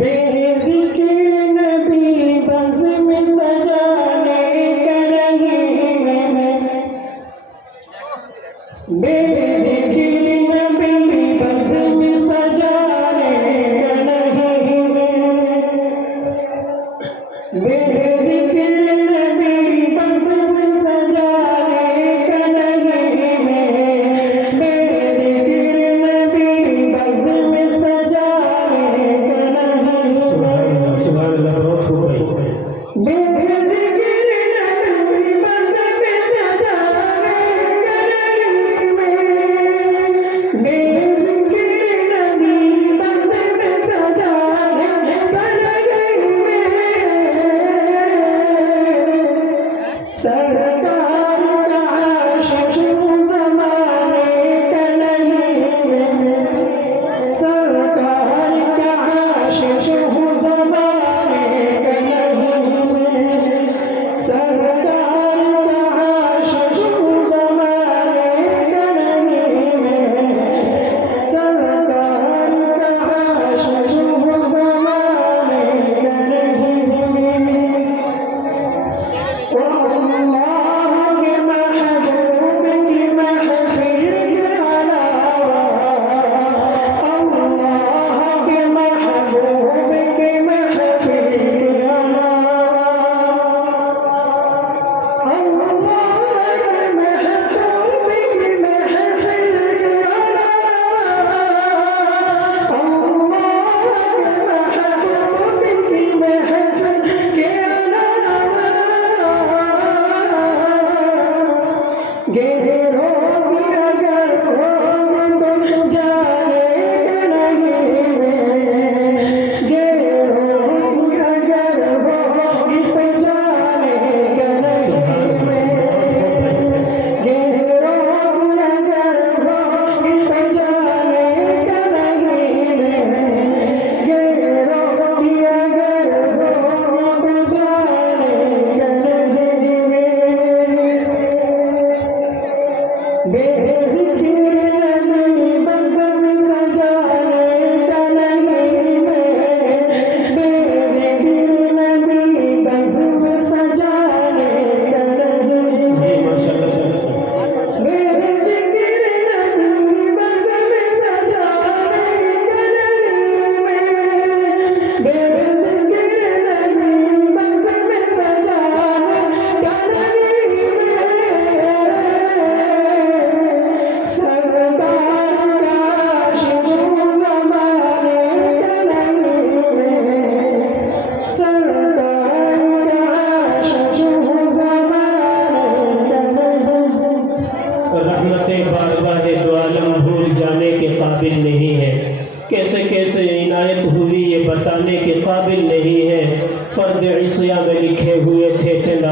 बेज़िक्र नबी बज़्म सजाने का नहीं मैं, बेज़िक्र नबी बज़्म सजाने का नहीं मैं, बेज़िक्र नबी बज़्म सजाने का नहीं मैं, बेज़िक्र नबी बज़्म सजाने का नहीं मैं। सुभान अल्लाह, बहुत खूब भाई। सरकार का आशिक हूँ ज़माने का नहीं मैं, सरकार का आशिक हूँ ज़माने का नहीं मैं, सरकार का आशिक हूँ ज़माने का नहीं मैं, सरकार का आशिक हूँ ज़माने का नहीं मैं। काबिल नहीं है, कैसे कैसे इनायत हुई ये बताने के काबिल नहीं है। फर्द इस्या में लिखे हुए थे चंद